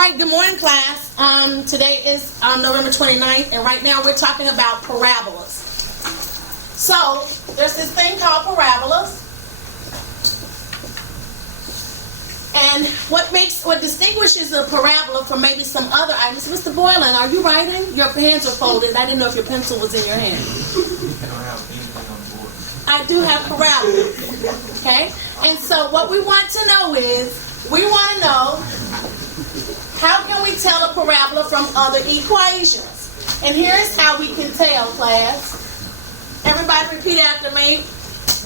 right, good morning, class. Today is November 29th, and right now we're talking about parabolas. So, there's this thing called parabolas. And what distinguishes a parabola from maybe some other items, Mr. Boylan, are you writing? Your hands are folded. I didn't know if your pencil was in your hand. I do have parabolas. Okay? And so what we want to know is, we want to know, how can we tell a parabola from other equations? And here's how we can tell, class. Everybody repeat after me.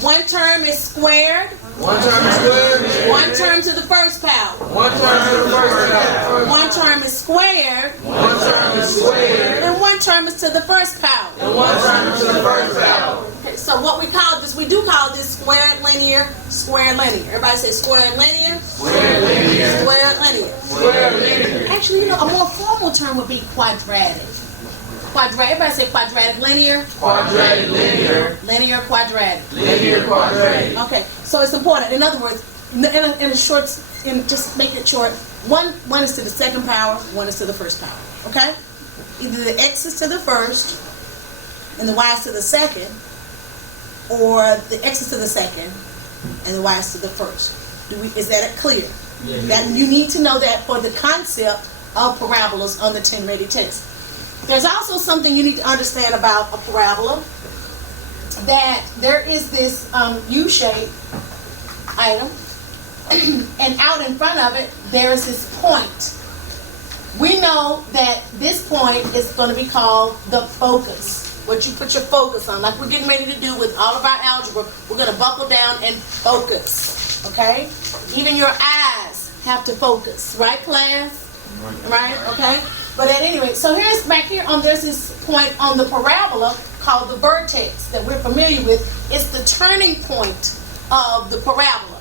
One term is squared. One term is squared. One term to the first power. One term to the first power. One term is squared. One term is squared. And one term is to the first power. And one term is to the first power. Okay, so what we call this, we do call this squared linear, squared linear. Everybody say squared linear. Squared linear. Squared linear. Squared linear. Actually, you know, a more formal term would be quadratic. Everybody say quadratic linear. Quadratic linear. Linear quadratic. Linear quadratic. Okay, so it's important. In other words, just make it short. One is to the second power, one is to the first power. Okay? Either the x is to the first and the y is to the second, or the x is to the second and the y is to the first. Is that clear? Yeah. That you need to know that for the concept of parabolas on the 10 ready test. There's also something you need to understand about a parabola, that there is this U-shaped item, and out in front of it, there is this point. We know that this point is going to be called the focus, what you put your focus on, like we're getting ready to do with all of our algebra. We're going to buckle down and focus, okay? Even your eyes have to focus, right, class? Right, okay? But at any rate, so here's back here there's this point on the parabola called the vertex that we're familiar with. It's the turning point of the parabola.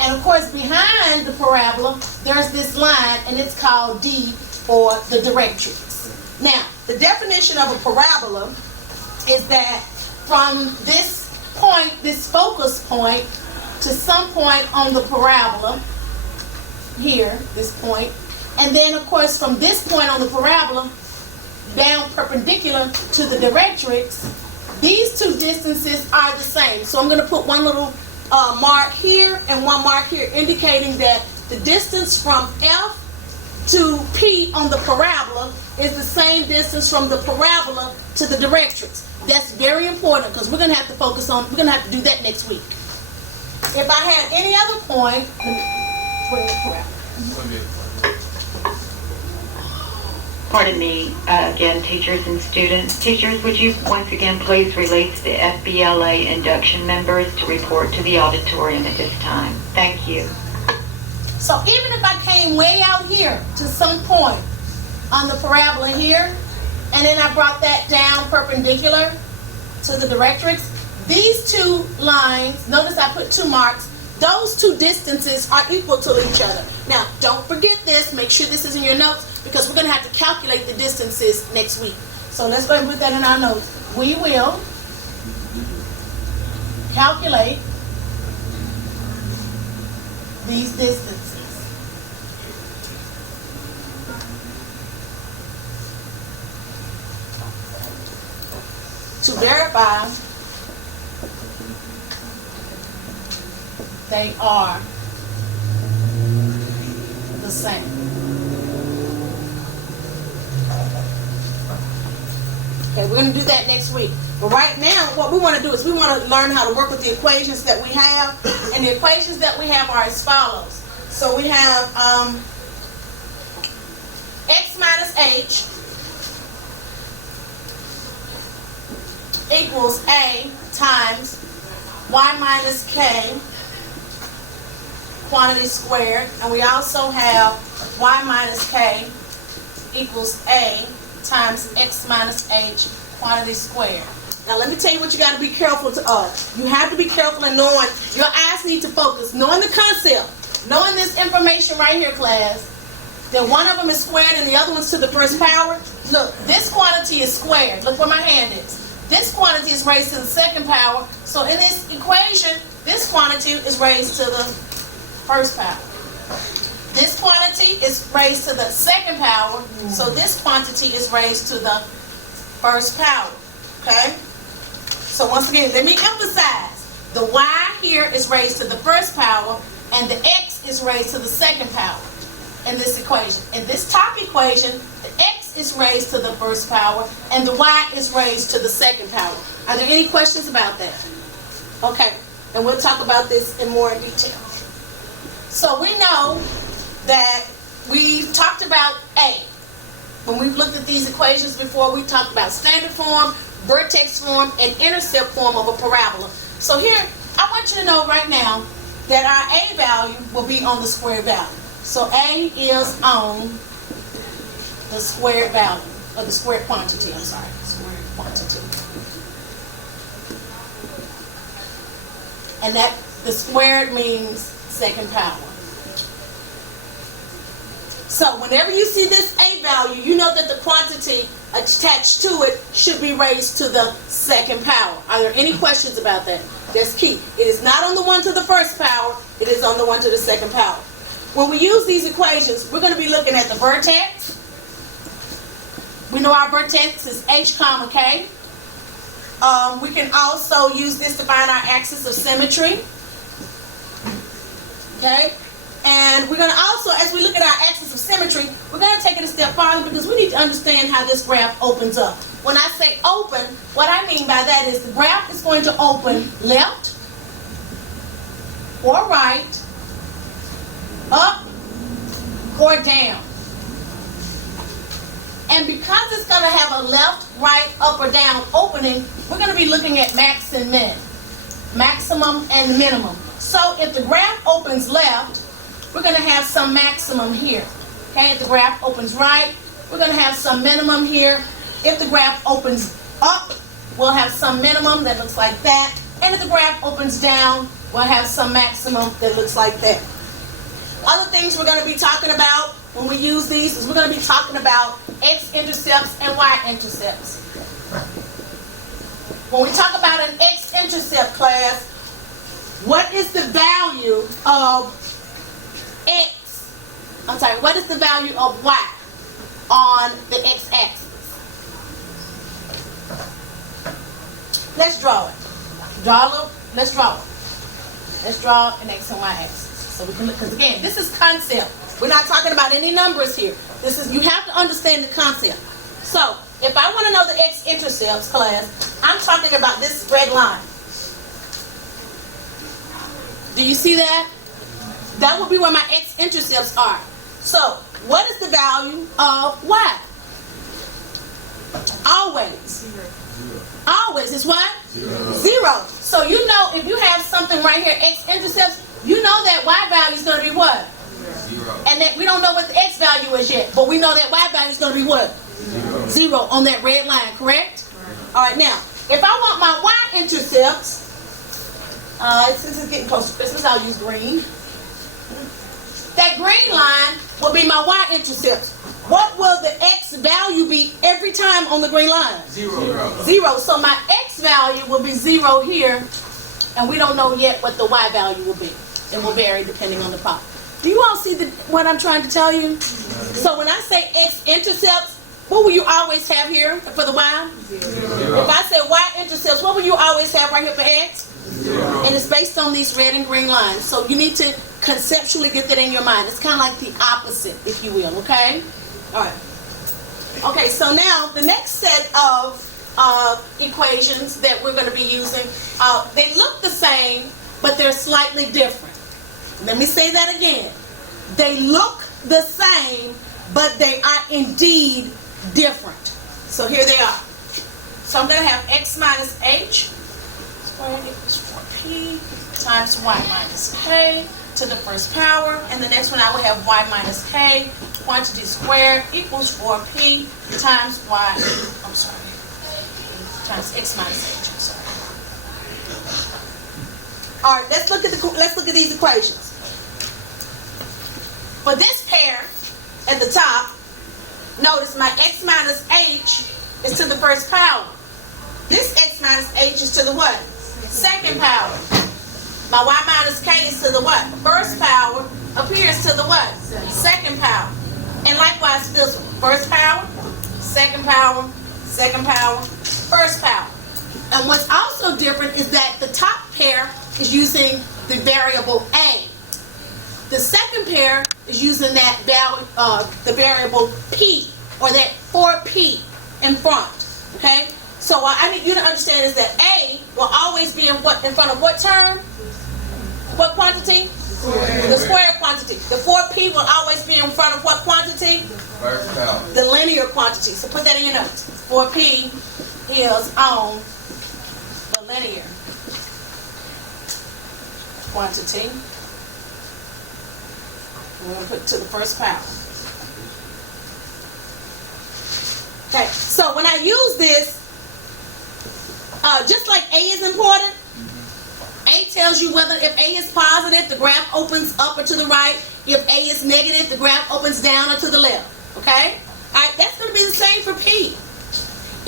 And of course, behind the parabola, there's this line, and it's called D, or the directrix. Now, the definition of a parabola is that from this point, this focus point, to some point on the parabola, here, this point, and then, of course, from this point on the parabola, down perpendicular to the directrix, these two distances are the same. So I'm going to put one little mark here and one mark here, indicating that the distance from F to P on the parabola is the same distance from the parabola to the directrix. That's very important because we're going to have to focus on, we're going to have to do that next week. If I had any other point, where's the parabola? Pardon me, again, teachers and students. Teachers, would you once again please release the FBLA induction members to report to the auditorium at this time? Thank you. So even if I came way out here to some point on the parabola here, and then I brought that down perpendicular to the directrix, these two lines, notice I put two marks, those two distances are equal to each other. Now, don't forget this. Make sure this is in your notes, because we're going to have to calculate the distances next week. So let's go ahead and put that in our notes. We will calculate these distances. To verify they are the same. Okay, we're going to do that next week. But right now, what we want to do is we want to learn how to work with the equations that we have. And the equations that we have are as follows. So we have x minus h equals a times y minus k quantity squared. And we also have y minus k equals a times x minus h quantity squared. Now let me tell you what you got to be careful of. You have to be careful in knowing, your eyes need to focus, knowing the concept, knowing this information right here, class, that one of them is squared and the other one's to the first power. Look, this quantity is squared. Look where my hand is. This quantity is raised to the second power. So in this equation, this quantity is raised to the first power. this quantity is raised to the second power, so this quantity is raised to the first power, okay? So once again, let me emphasize, the y here is raised to the first power, and the x is raised to the second power in this equation. In this top equation, the x is raised to the first power, and the y is raised to the second power. Are there any questions about that? Okay, and we'll talk about this in more detail. So we know that we've talked about A. When we've looked at these equations before, we talked about standard form, vertex form, and intercept form of a parabola. So here, I want you to know right now that our A value will be on the squared value. So A is on the squared value, or the squared quantity, I'm sorry, squared quantity. And that, the squared means second power. So whenever you see this A value, you know that the quantity attached to it should be raised to the second power. Are there any questions about that? That's key. It is not on the one to the first power, it is on the one to the second power. When we use these equations, we're going to be looking at the vertex. We know our vertex is h comma k. We can also use this to find our axis of symmetry. Okay? And we're going to also, as we look at our axis of symmetry, we're going to take it a step farther because we need to understand how this graph opens up. When I say open, what I mean by that is the graph is going to open left or right, up or down. And because it's going to have a left, right, up or down opening, we're going to be looking at max and min, maximum and minimum. So if the graph opens left, we're going to have some maximum here. Okay, if the graph opens right, we're going to have some minimum here. If the graph opens up, we'll have some minimum that looks like that. And if the graph opens down, we'll have some maximum that looks like that. Other things we're going to be talking about when we use these is we're going to be talking about x-intercepts and y-intercepts. When we talk about an x-intercept class, what is the value of x? I'm sorry, what is the value of y on the x-axis? Let's draw it. Let's draw an x and y axis. So we can look, because again, this is concept. We're not talking about any numbers here. This is, you have to understand the concept. So, if I want to know the x-intercepts class, I'm talking about this red line. Do you see that? That will be where my x-intercepts are. So, what is the value of y? Always. Always is what? Zero. So you know if you have something right here, x-intercepts, you know that y value is going to be what? Zero. And that we don't know what the x value is yet, but we know that y value is going to be what? Zero on that red line, correct? All right, now, if I want my y-intercepts, since it's getting close to Christmas, I'll use green. That green line will be my y-intercepts. What will the x value be every time on the green line? Zero. So my x value will be 0 here, and we don't know yet what the y value will be. It will vary depending on the problem. Do you all see what I'm trying to tell you? So when I say x-intercepts, what will you always have here for the y? If I say y-intercepts, what will you always have right here for x? And it's based on these red and green lines. So you need to conceptually get that in your mind. It's kind of like the opposite, if you will, okay? All right. Okay, so now the next set of equations that we're going to be using, they look the same, but they're slightly different. Let me say that again. They look the same, but they are indeed different. So here they are. So I'm going to have x minus h squared equals 4p times y minus k to the first power. And the next one I will have y minus k quantity squared equals 4p times times x minus h. I'm sorry. All right, let's look at these equations. For this pair at the top, notice my x minus h is to the first power. This x minus h is to the what? Second power. My y minus k is to the what? First power. appears to the what? Second power. And likewise for this one. First power, second power, first power. And what's also different is that the top pair is using the variable a. The second pair is using that the variable p, or that 4p in front. Okay? So what I need you to understand is that a will always be in front of what term? What quantity? The square quantity. The 4p will always be in front of what quantity? First power. The linear quantity. So put that in your notes. 4p is on the linear quantity. We're going to put it to the first power. Okay, so when I use this, just like A is important, A tells you whether if A is positive, the graph opens up or to the right. If A is negative, the graph opens down or to the left. Okay? Alright, that's going to be the same for P.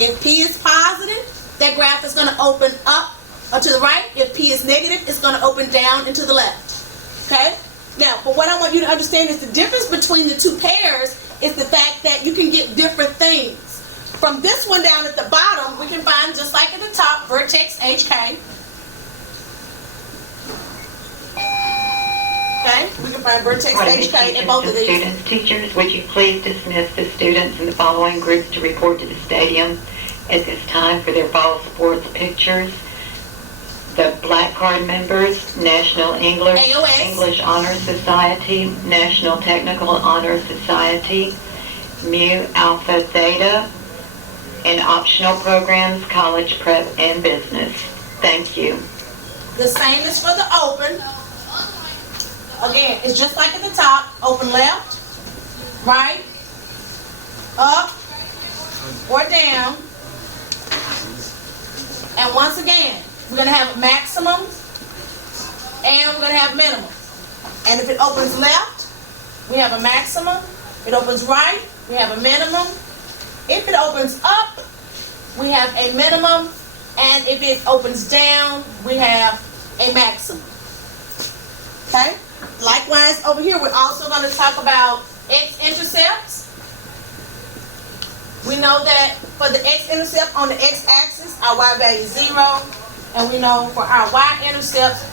If P is positive, that graph is going to open up or to the right. If P is negative, it's going to open down and to the left. Okay? Now, but what I want you to understand is the difference between the two pairs is the fact that you can get different things. From this one down at the bottom, we can find, just like at the top, vertex HK. Okay, we can find vertex HK in both of these. Students, teachers, would you please dismiss the students in the following groups to report to the stadium at this time for their fall sports pictures? The Black Card members, National English Honor Society, National Technical Honor Society, Mu Alpha Theta, and optional programs, college prep, and business. Thank you. The same is for the open. Again, it's just like at the top. Open left, right, up, or down. And once again, we're going to have maximum and we're going to have minimum. And if it opens left, we have a maximum. If it opens right, we have a minimum. If it opens up, we have a minimum. And if it opens down, we have a maximum. Okay? Likewise, over here, we're also going to talk about x-intercepts. We know that for the x-intercept on the x-axis, our y value is 0. And we know for our y-intercepts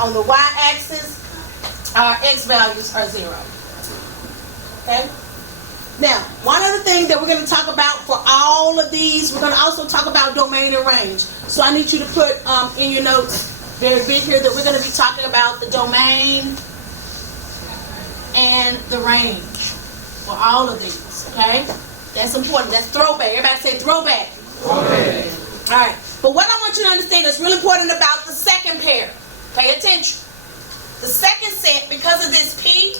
on the y-axis, our x values are 0. Okay? Now, one other thing that we're going to talk about for all of these, we're going to also talk about domain and range. So I need you to put in your notes very big here that we're going to be talking about the domain and the range for all of these. Okay? That's important. That's throwback. Everybody say throwback. Throwback. All right. But what I want you to understand is really important about the second pair. Pay attention. The second set, because of this P,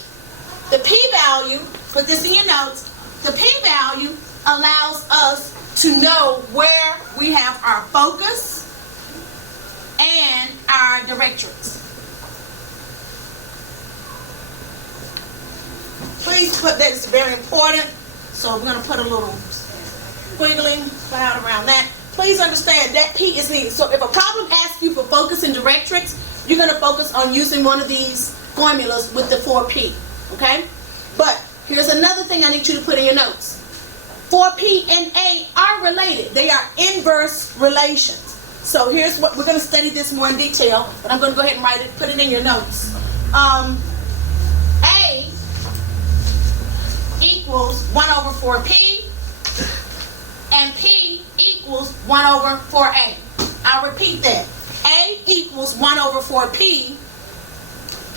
the P value, put this in your notes, the P value allows us to know where we have our focus and our directrix. Please put that, it's very important. So we're going to put a little squiggling cloud around that. Please understand that P is needed. So if a problem asks you for focus and directrix, you're going to focus on using one of these formulas with the 4P. Okay? But here's another thing I need you to put in your notes. 4P and A are related. They are inverse relations. So here's what we're going to study this more in detail, but I'm going to go ahead and write it, put it in your notes. A equals 1 over 4P, and P equals 1 over 4A. I'll repeat that. A equals 1 over 4P,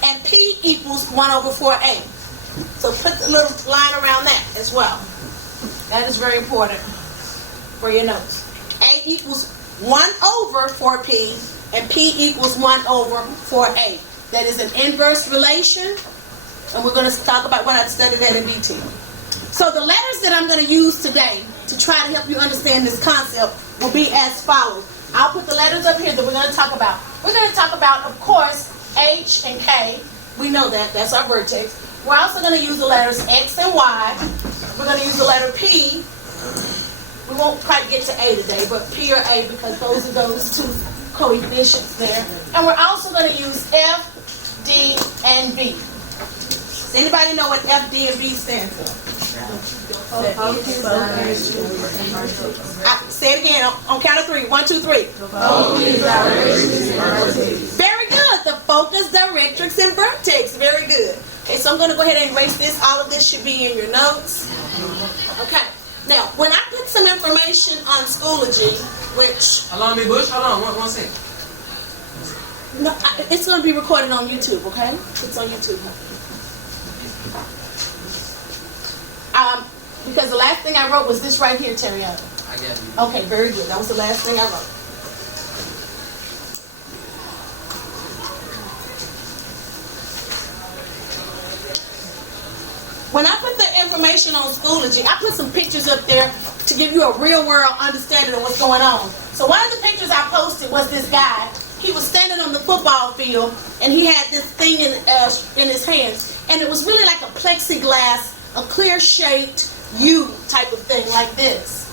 and P equals 1 over 4A. So put the little line around that as well. That is very important for your notes. A equals 1 over 4P, and P equals 1 over 4A. That is an inverse relation, and we're going to talk about when I study that in detail. So the letters that I'm going to use today to try to help you understand this concept will be as follows. I'll put the letters up here that we're going to talk about. We're going to talk about, of course, H and K. We know that. That's our vertex. We're also going to use the letters X and Y. We're going to use the letter P. We won't quite get to A today, but P or A because those are those two coefficients there. And we're also going to use F, D, and B. Does anybody know what F, D, and B stand for? Say it again on count of three. 1, 2, 3. Very good. The focus, directrix, and vertex. Very good. Okay, so I'm going to go ahead and erase this. All of this should be in your notes. Okay. Now, when I put some information on Schoology, which... Hold on, Bush. Hold on, one second. No, it's going to be recorded on YouTube, okay? It's on YouTube. Because the last thing I wrote was this right here, Terriana. I got you. Okay, very good. That was the last thing I wrote. When I put the information on Schoology, I put some pictures up there to give you a real world understanding of what's going on. So one of the pictures I posted was this guy. He was standing on the football field and he had this thing in his hands. And it was really like a plexiglass, a clear shaped U type of thing like this.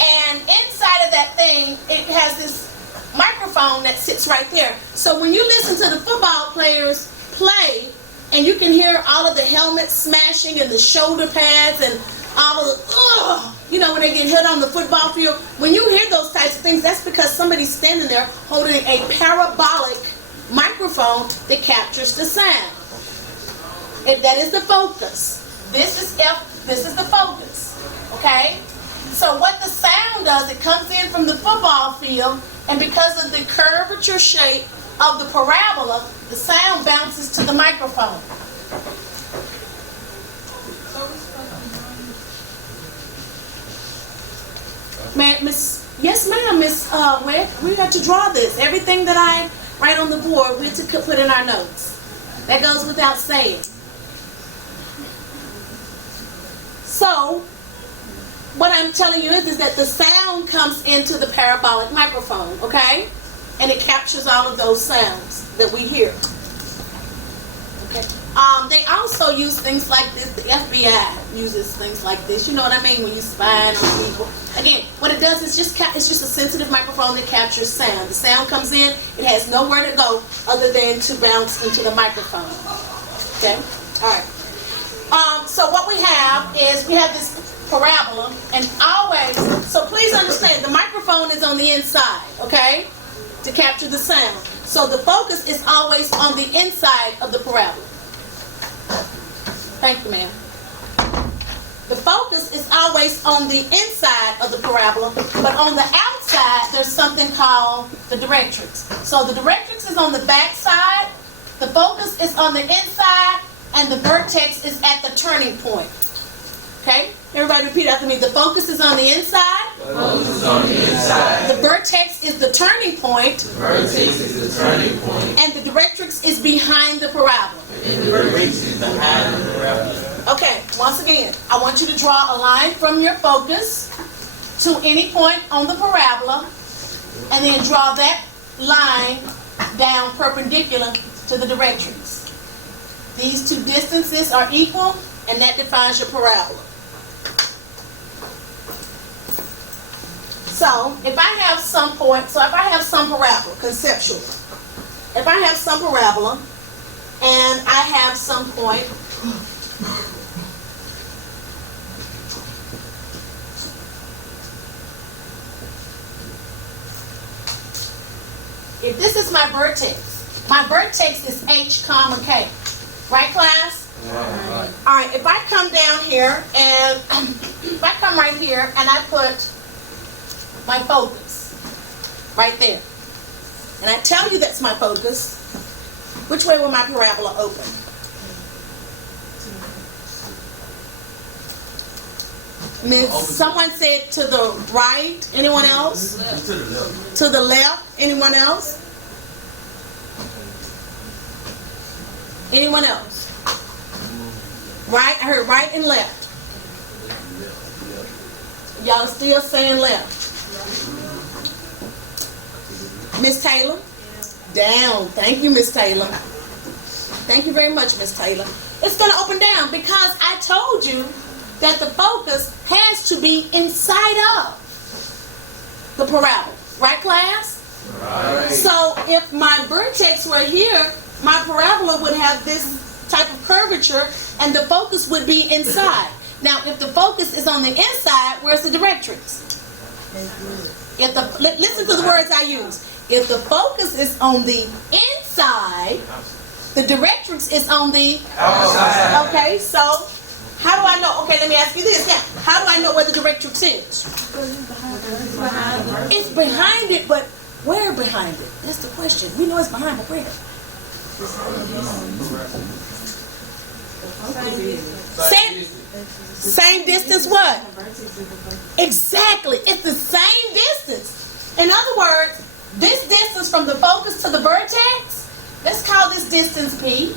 And inside of that thing, it has this microphone that sits right there. So when you listen to the football players play, and you can hear all of the helmets smashing and the shoulder pads and all of the, when they get hit on the football field. When you hear those types of things, that's because somebody's standing there holding a parabolic microphone that captures the sound. And that is the focus. This is this is the focus. Okay? So what the sound does, it comes in from the football field, and because of the curvature shape of the parabola, the sound bounces to the microphone. Yes, ma'am, Miss Webb. We have to draw this. Everything that I write on the board, we have to put in our notes. That goes without saying. So, what I'm telling you is that the sound comes into the parabolic microphone, okay? And it captures all of those sounds that we hear. Okay. They also use things like this. The FBI uses things like this. You know what I mean? When you spying on people. Again, what it does is it's just a sensitive microphone that captures sound. The sound comes in. It has nowhere to go other than to bounce into the microphone. Okay. All right. So what we have is we have this parabola, and always. So please understand, the microphone is on the inside. Okay. To capture the sound. So the focus is always on the inside of the parabola. Thank you, ma'am. The focus is always on the inside of the parabola, but on the outside, there's something called the directrix. So the directrix is on the back side, the focus is on the inside, and the vertex is at the turning point. Okay? Everybody repeat after me. The focus is on the inside. The focus is on the inside. The vertex is the turning point. The vertex is the turning point. And the directrix is behind the parabola. And the vertex is behind the parabola. Okay, once again, I want you to draw a line from your focus to any point on the parabola, and then draw that line down perpendicular to the directrix. These two distances are equal, and that defines your parabola. So, if I have some parabola, conceptual, if I have some parabola, and I have some point, if this is my vertex is H, comma, K. Right, class? Right. All right, if I come down here, and if I come right here, and I put my focus right there, and I tell you that's my focus, which way will my parabola open? Someone said to the right. Anyone else? To the left. To the left. Anyone else? Anyone else? Right? I heard right and left. Y'all still saying left. Miss Taylor? Down. Thank you, Miss Taylor. Thank you very much, Miss Taylor. It's going to open down because I told you that the focus has to be inside of the parabola. Right, class? Right. So if my vertex were here, my parabola would have this type of curvature, and the focus would be inside. Now, if the focus is on the inside, where's the directrix? Listen to the words I use. If the focus is on the inside, the directrix is on the outside. Okay, so how do I know? Okay, let me ask you this now. How do I know where the directrix is? It's behind it, but where behind it? That's the question. We know it's behind, but where? Same distance what? Exactly. It's the same distance. In other words, this distance from the focus to the vertex, let's call this distance P.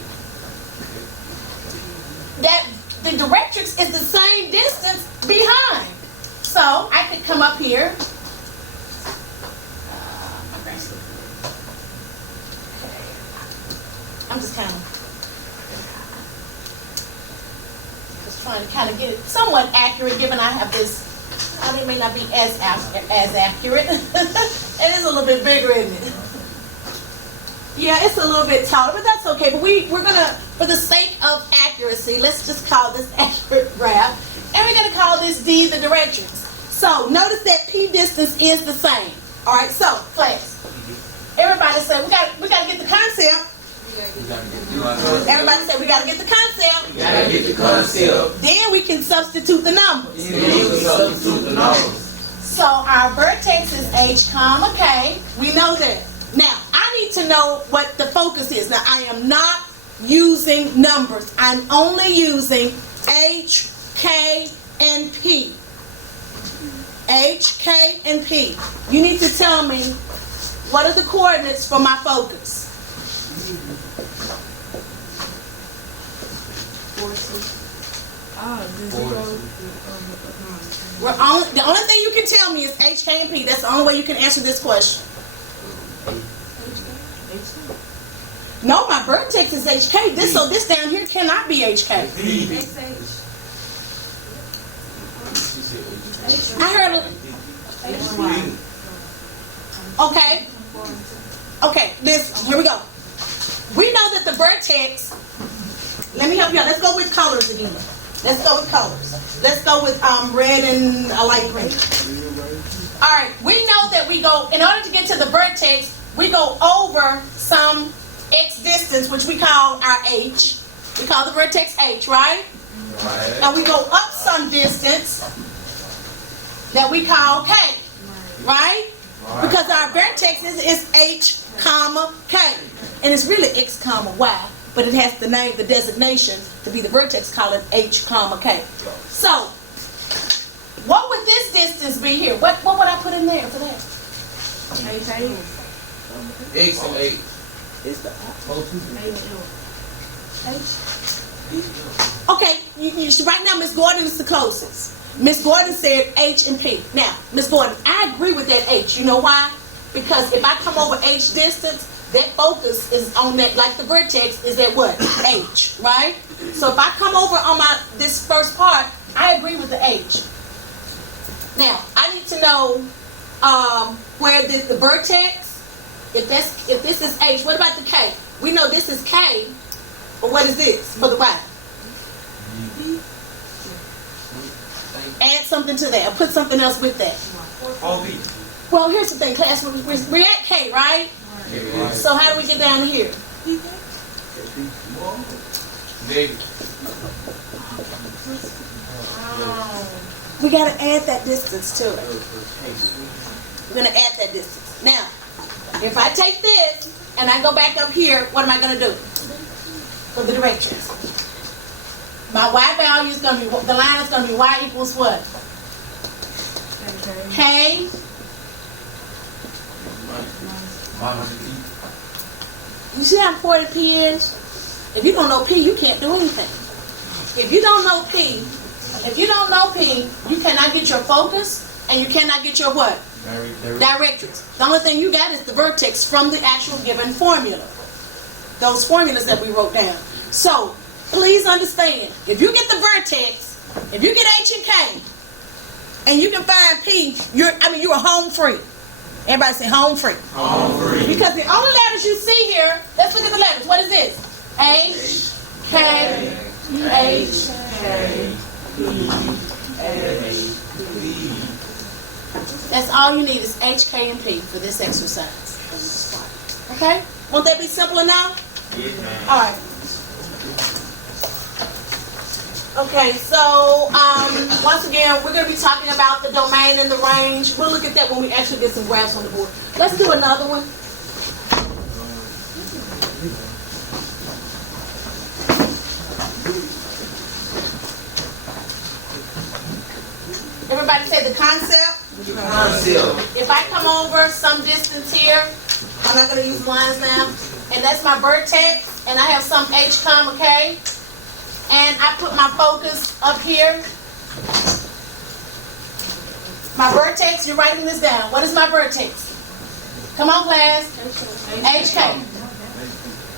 That the directrix is the same distance behind. So I could come up here. I'm just trying to kind of get it somewhat accurate, given I have this. It may not be as accurate. It is a little bit bigger, isn't it? Yeah, it's a little bit taller, but that's okay. But we're gonna, for the sake of accuracy, let's just call this accurate graph, and we're gonna call this D the directrix. So notice that P distance is the same. All right. So class, everybody say we gotta get the concept. Everybody say we gotta get the concept. We gotta get the concept. Then we can substitute the numbers. So our vertex is H comma K. We know that. Now I need to know what the focus is. Now I am not using numbers. I'm only using H, K, and P. H, K, and P. You need to tell me what are the coordinates for my focus. The only thing you can tell me is H, K, and P. That's the only way you can answer this question. No, my vertex is HK. So this down here cannot be HK. I heard okay. Okay, here we go. We know that the vertex, let me help you out. Let's go with colors again. Let's go with colors. Let's go with red and a light green. All right, we know that we go, in order to get to the vertex, we go over some X distance, which we call our H. We call the vertex H, right? Right. And we go up some distance that we call K, right? Because our vertex is H, comma, K. And it's really X, comma, Y, but it has the name, the designation to be the vertex, call it H, comma, K. So, what would this distance be here? What would I put in there for that? X and 8. Okay, right now Miss Gordon is the closest. Miss Gordon said H and P. Now, Miss Gordon, I agree with that H. You know why? Because if I come over H distance, that focus is on that, like the vertex is at what? H, right? So if I come over on this first part, I agree with the H. Now, I need to know where the vertex, if this is H, what about the K? We know this is K, but what is this for the Y? Add something to that, or put something else with that. Well, here's the thing, class, we're at K, right? So how do we get down here? We got to add that distance to it. We're going to add that distance. Now, if I take this and I go back up here, what am I going to do for the directions? My Y value is going to be, the line is going to be Y equals what? K. You see how important P is? If you don't know P, you can't do anything. If you don't know P, you cannot get your focus and you cannot get your what? Directrix. The only thing you got is the vertex from the actual given formula. Those formulas that we wrote down. So, please understand, if you get the vertex, if you get H and K, and you can find P, you're home free. Everybody say home free. Home free. Because the only letters you see here, let's look at the letters. What is this? H, K, H, K, E, A, B. That's all you need is H, K, and P for this exercise. Okay? Won't that be simple enough? Yes, ma'am. All right. Okay, so once again, we're going to be talking about the domain and the range. We'll look at that when we actually get some graphs on the board. Let's do another one. Everybody say the concept. Concept. If I come over some distance here, I'm not going to use lines now, and that's my vertex, and I have some H, comma, K, and I put my focus up here. My vertex, you're writing this down. What is my vertex? Come on, class. HK.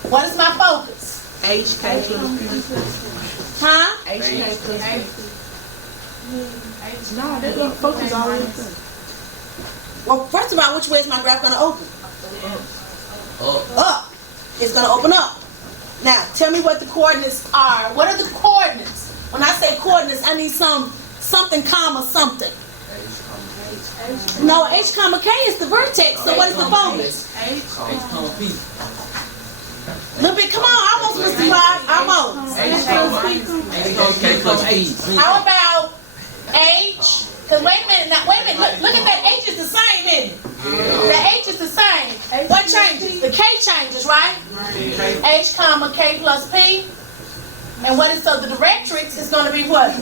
What is my focus? HK. Huh? HK. No, they're going to focus already. Well, first of all, which way is my graph going to open? Up. Up. It's going to open up. Now, tell me what the coordinates are. What are the coordinates? When I say coordinates, I need something, comma, something. No, H, comma, K is the vertex. So what is the focus? Little bit, come on, almost, Mr. Clark, almost. How about H? Because wait a minute, look at that, H is the same, isn't it? The H is the same. What changes? The K changes, right? H, comma, K plus P. And what is, so the directrix is going to be what?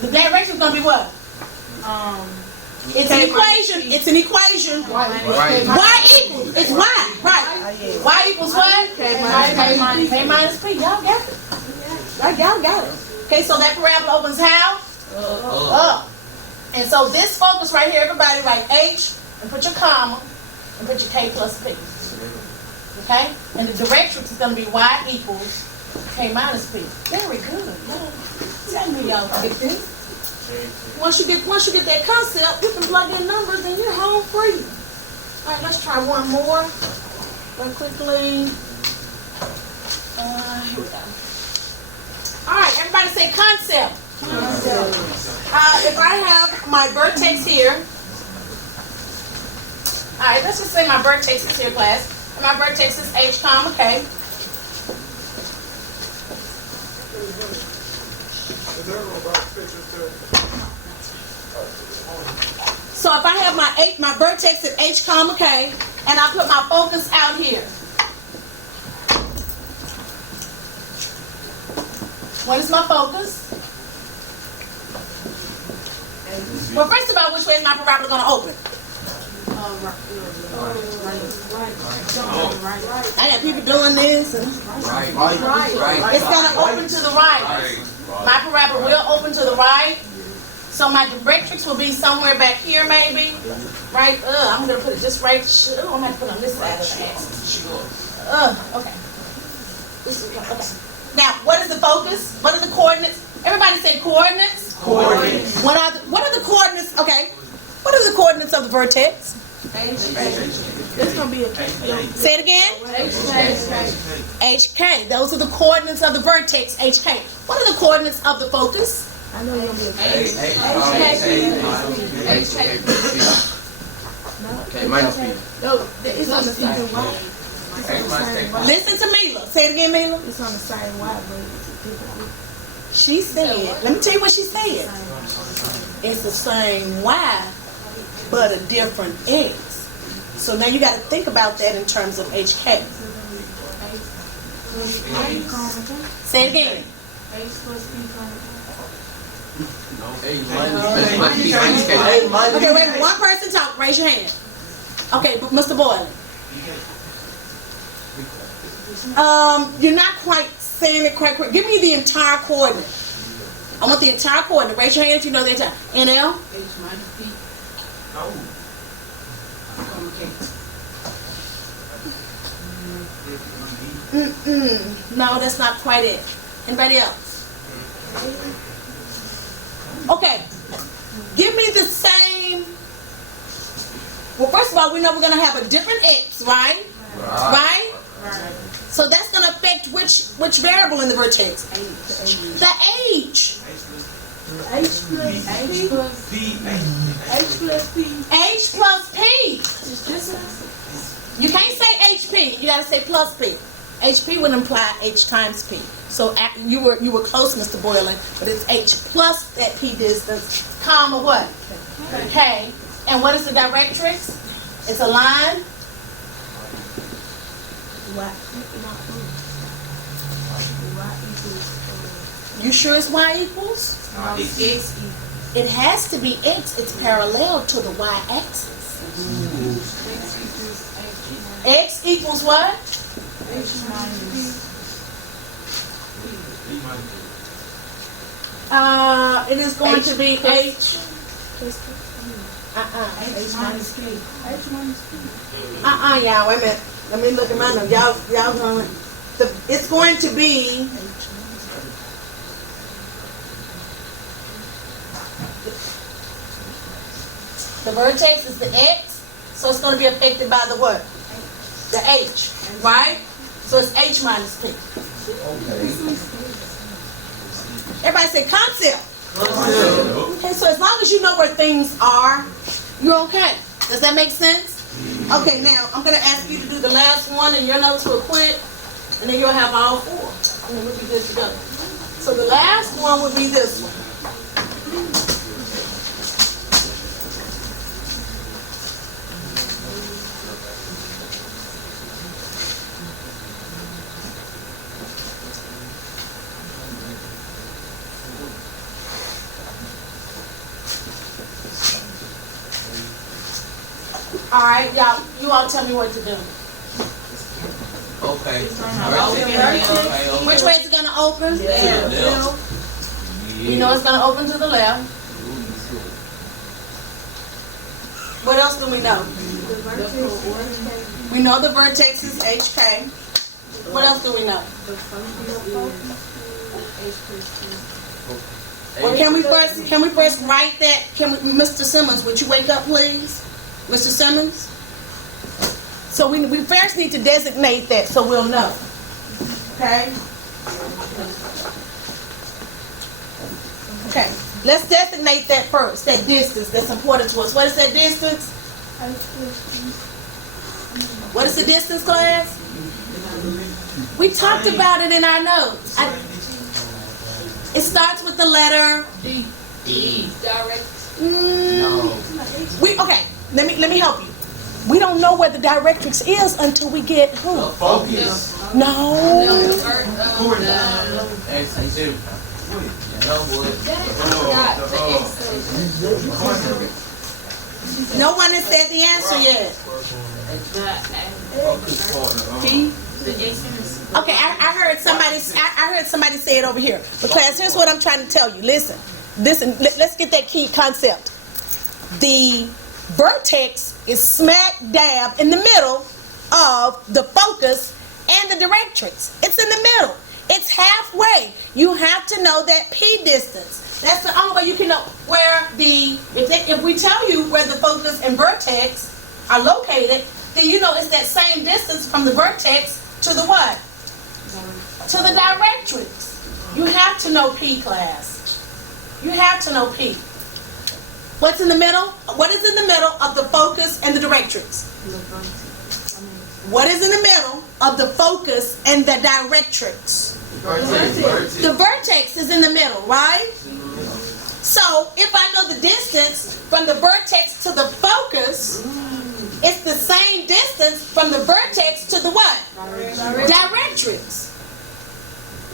The directrix is going to be what? It's an equation. It's an equation. Y equals. It's Y. Right. Y equals what? K minus P. Y'all got it. Y'all got it. Okay, so that parabola opens how? Up. And so this focus right here, everybody write H and put your comma and put your K plus P. Okay? And the directrix is going to be Y equals K minus P. Very good. Tell me y'all get this. Once you get that concept, you can plug in numbers and you're home free. All right, let's try one more. Real quickly. Here we go. All right, everybody say concept. If I have my vertex here, all right, let's just say my vertex is here, class. And my vertex is H, comma, K. So if I have my vertex at H, comma, K, and I put my focus out here, what is my focus? Well, first of all, which way is my parabola going to open? I got people doing this. And it's going to open to the right. My parabola will open to the right. So my directrix will be somewhere back here, maybe. Right? I'm going to put it just right. I'm going to have to put it on this side of the axis. Okay. Okay. Now, what is the focus? What are the coordinates? Everybody say coordinates. Coordinates. What are the coordinates? Okay. What are the coordinates of the vertex? It's going to be a K. Say it again. HK. Those are the coordinates of the vertex, HK. What are the coordinates of the focus? I know it's going to be a K minus P. No, it's on the same Y. Listen to Mila. Say it again, Mila. It's on the same Y, but it's different. She said, let me tell you what she said. It's the same Y, but a different X. So now you got to think about that in terms of HK. Say it again. Okay, wait, one person talk. Raise your hand. Okay, Mr. Boyle. You're not quite saying it quite correct. Give me the entire coordinate. I want the entire coordinate. Raise your hand if you know the entire. NL? No, that's not quite it. Anybody else? Okay. Give me the same all, we know we're gonna have a different x, right? Right? So that's gonna affect which variable in the vertex? The age. H plus P. H plus P. H plus P. Is this You can't say HP. You gotta say plus P. HP would imply H times P. So you were close, Mr. Boylan, but it's H plus that P distance, comma what? K. And what is the directrix? It's a line. Y? Y equals. You sure it's Y equals? It's X It has to be X. It's parallel to the Y axis. X equals what? H minus It is going to be H. H minus K. H minus K. Y'all, wait a minute. Let me look at my notes. Y'all going. It's going to be. The vertex is the X, so it's going to be affected by the what? The H, right? So it's H minus P. Everybody say concept. Okay, so as long as you know where things are, you're okay. Does that make sense? Okay, now I'm going to ask you to do the last one in your notes real quick, and then you'll have all four. And then we'll be good to go. So the last one would be this one. All right, y'all. You all tell me what to do. Okay. Which way is it gonna open? Left. We know it's gonna open to the left. What else do we know? We know the vertex is HK. What else do we know? Well, can we first write that? Mr. Simmons, would you wake up, please? Mr. Simmons? So we first need to designate that so we'll know. Okay? Okay. Let's designate that first, that distance that's important to us. What is that distance? What is the distance, class? We talked about it in our notes. It starts with the letter D. Direct. Okay. Let me help you. We don't know where the directrix is until we get who? Focus. No. No one has said the answer yet. Okay, I heard somebody say it over here. But class, here's what I'm trying to tell you. Listen. Let's get that key concept. The vertex is smack dab in the middle of the focus and the directrix. It's in the middle. It's halfway. You have to know that P distance. That's the only way you can know where if we tell you where the focus and vertex are located, then you know it's that same distance from the vertex to the what? To the directrix. You have to know P, class. You have to know P. What's in the middle? What is in the middle of the focus and the directrix? What is in the middle of the focus and the directrix? The vertex is in the middle, right? So if I know the distance from the vertex to the focus, it's the same distance from the vertex to the what? Directrix.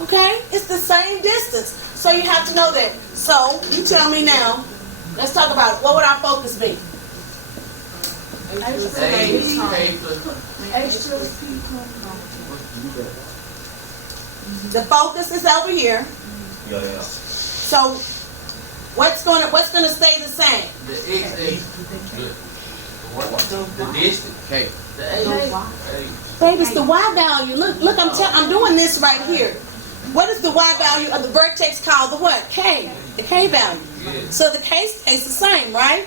Okay? It's the same distance. So you have to know that. So you tell me now. Let's talk about it. What would our focus be? The focus is over here. Yeah. So what's gonna stay the same? The distance. Okay. Baby, it's the Y value. Look, I'm doing this right here. What is the Y value of the vertex called the what? K. The K value. So the K stays the same, right?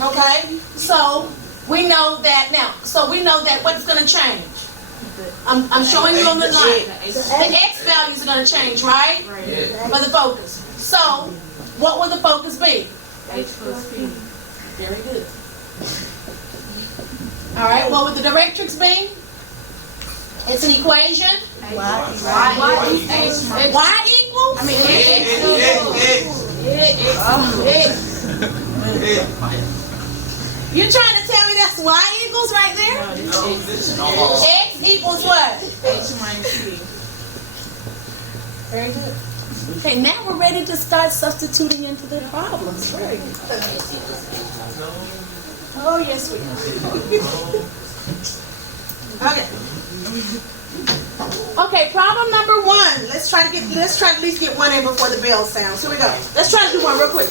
Okay. So we know that now. So we know that what's going to change? I'm showing you on the line. The X values are going to change, right? Yeah. For the focus. So, what will the focus be? H plus P. Very good. All right, what would the directrix be? It's an equation. Y equals. I mean, you're trying to tell me that's Y equals right there? X equals what? H minus P. Very good. Okay, now we're ready to start substituting into the problems. Very good. Oh, yes, we are. Okay. Okay, problem number 1. Let's try to at least get one in before the bell sounds. Here we go. Let's try to do one real quick.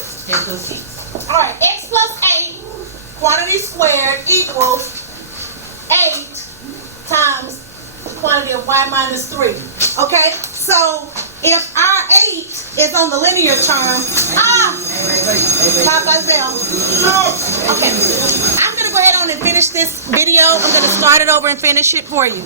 All right, x plus 8, quantity squared equals 8 times quantity of y minus 3. Okay, so if our 8 is on the linear term, Popeye's bell. Okay, I'm going to go ahead on and finish this video. I'm going to start it over and finish it for you.